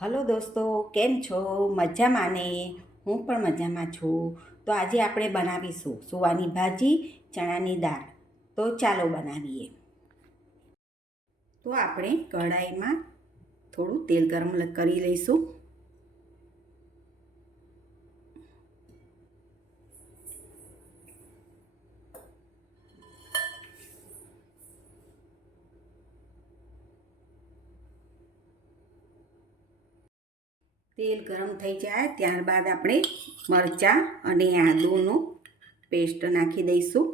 Hello દોસ્તો, કેમ છો? મજામાં ને? હું પણ મજામાં છું. તો આજે આપણે બનાવીશું સુવાની ભાજી, ચણાની દાળ. તો ચાલો બનાવીએ. તો આપણે કઢાઈમાં થોડું તેલ ગરમ કરી લઈશું. તેલ ગરમ થઈ જાય ત્યારબાદ આપણે મરચાં અને આદુનો પેસ્ટ નાખી દઈશું.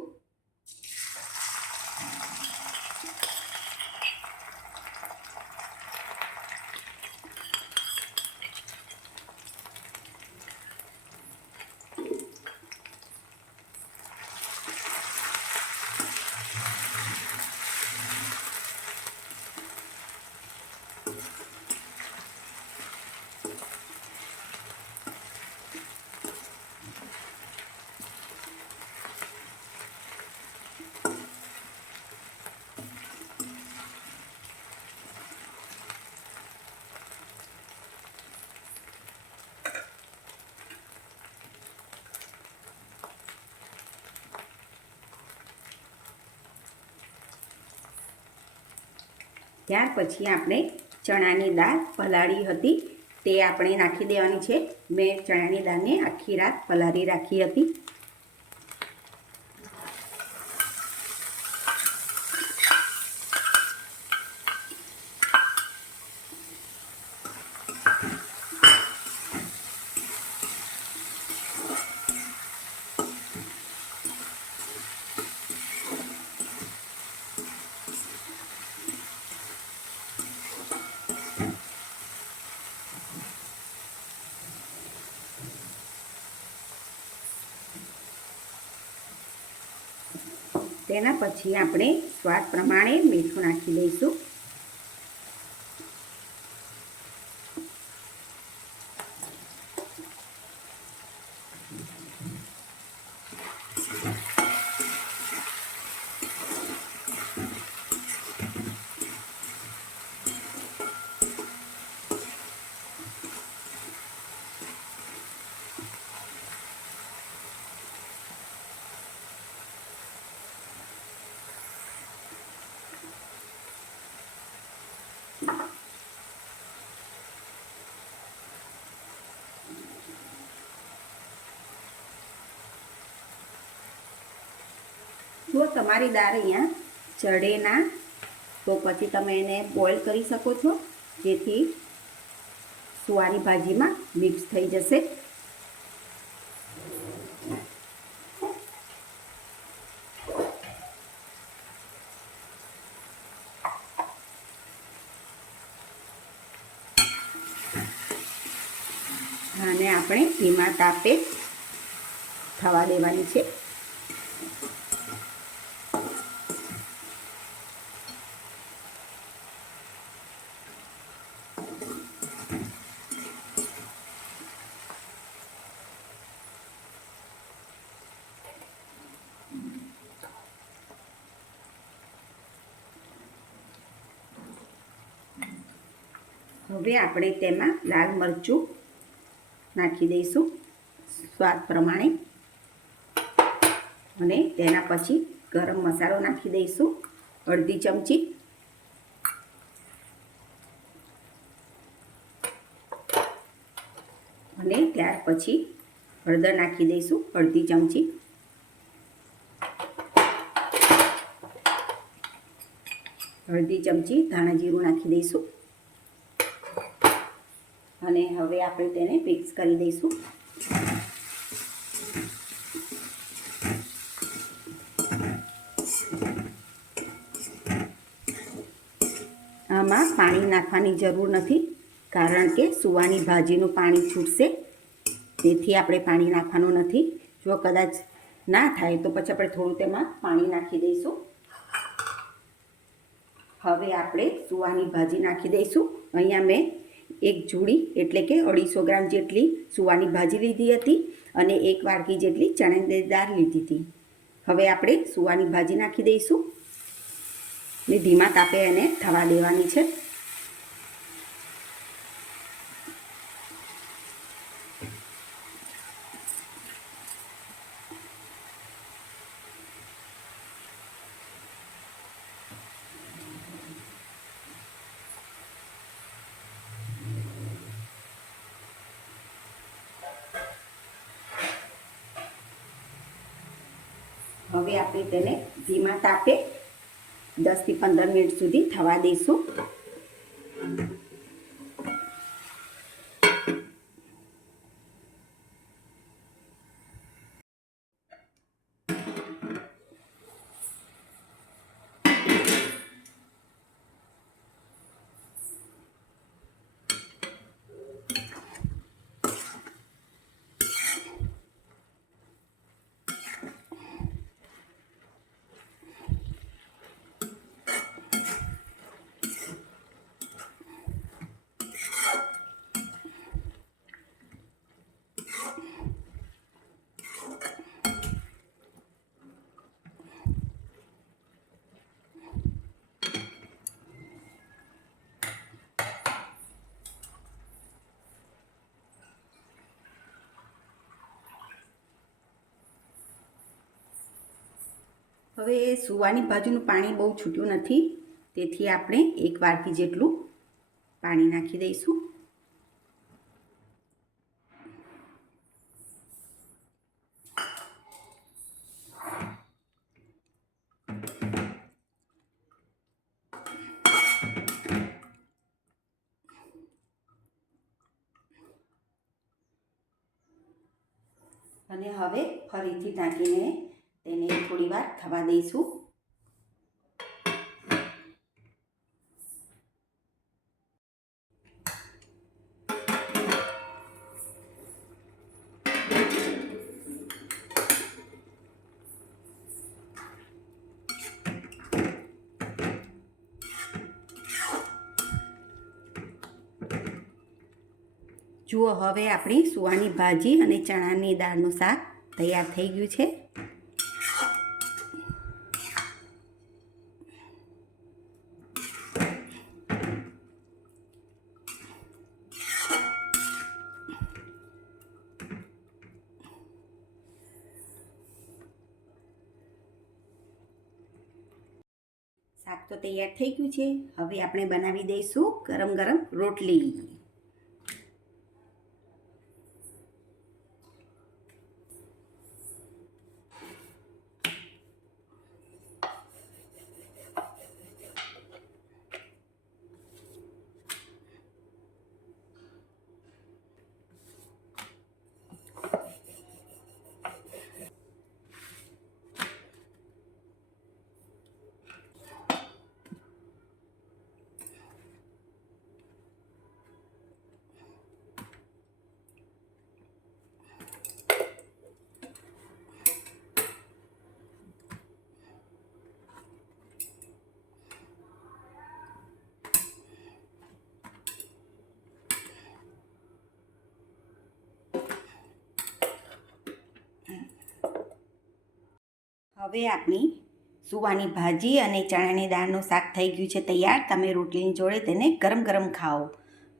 ત્યાર પછી આપણે ચણાની દાળ પલાળી હતી તે આપણે નાખી દેવાની છે. મેં ચણાની દાળને આખી રાત પલાળી રાખી હતી. તેના પછી આપણે સ્વાદ પ્રમાણે મીઠું નાખી દઈશું. જો તમારી દાળ અહીંયા ચડે ના તો પછી તમે એને બોઇલ કરી શકો છો, જેથી સુવાની ભાજીમાં મિક્સ થઈ જશે. આને આપણે ધીમા તાપે થવા દેવાની છે. હવે આપણે તેમાં લાલ મરચું નાખી દઈશું સ્વાદ પ્રમાણે, અને તેના પછી ગરમ મસાલો નાખી દઈશું અડધી ચમચી, અને ત્યાર પછી હળદર નાખી દઈશું અડધી ચમચી, અડધી ચમચી ધાણા જીરું નાખી દઈશું, અને હવે આપણે તેને મિક્સ કરી દઈશું. આમાં પાણી નાખવાની જરૂર નથી, કારણ કે સુવાની ભાજીનું પાણી છૂટશે, તેથી આપણે પાણી નાખવાનું નથી. જો કદાચ ના થાય તો પછી આપણે થોડું તેમાં પાણી નાખી દઈશું. હવે આપણે સુવાની ભાજી નાખી દઈશું. અહીંયા મેં એક જુડી એટલે કે 250 ગ્રામ જેટલી સુવાની ભાજી લીધી હતી અને 1 વાટકી જેટલી ચણાની દાળ લીધી હતી. હવે આપણે સુવાની ભાજી નાખી દઈશું ને ધીમા તાપે એને થવા દેવાની છે. હવે આપણે તેને ધીમા તાપે 10 થી 15 મિનિટ સુધી થવા દઈશું. હવે સુવાની ભાજીનું પાણી બહુ છૂટ્યું નથી, તેથી આપણે 1 વાટકી જેટલું પાણી નાખી દઈશું. અને હવે ફરીથી ઢાંકીને તેને થોડી વાર થવા દઈશું. જુઓ, હવે આપણી સુવાની ભાજી અને ચણાની દાળનું શાક તૈયાર થઈ ગયું છે. શાક તો તૈયાર થઈ ગયું છે. હવે આપણે બનાવી દઈશું ગરમ ગરમ રોટલી. હવે આપણી સુવાની ભાજી અને ચણાની દાળનું શાક થઈ ગયું છે તૈયાર. તમે રોટલીની જોડે તેને ગરમ ગરમ ખાઓ.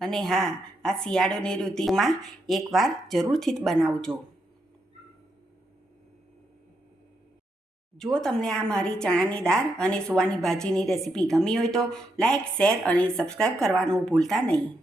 અને હા, આ શિયાળોની ઋતુમાં એકવાર જરૂરથી જ બનાવજો. જો તમને આ મારી ચણાની દાળ અને સુવાની ભાજીની રેસીપી ગમી હોય તો લાઈક, શેર અને સબસ્ક્રાઈબ કરવાનું ભૂલતા નહીં.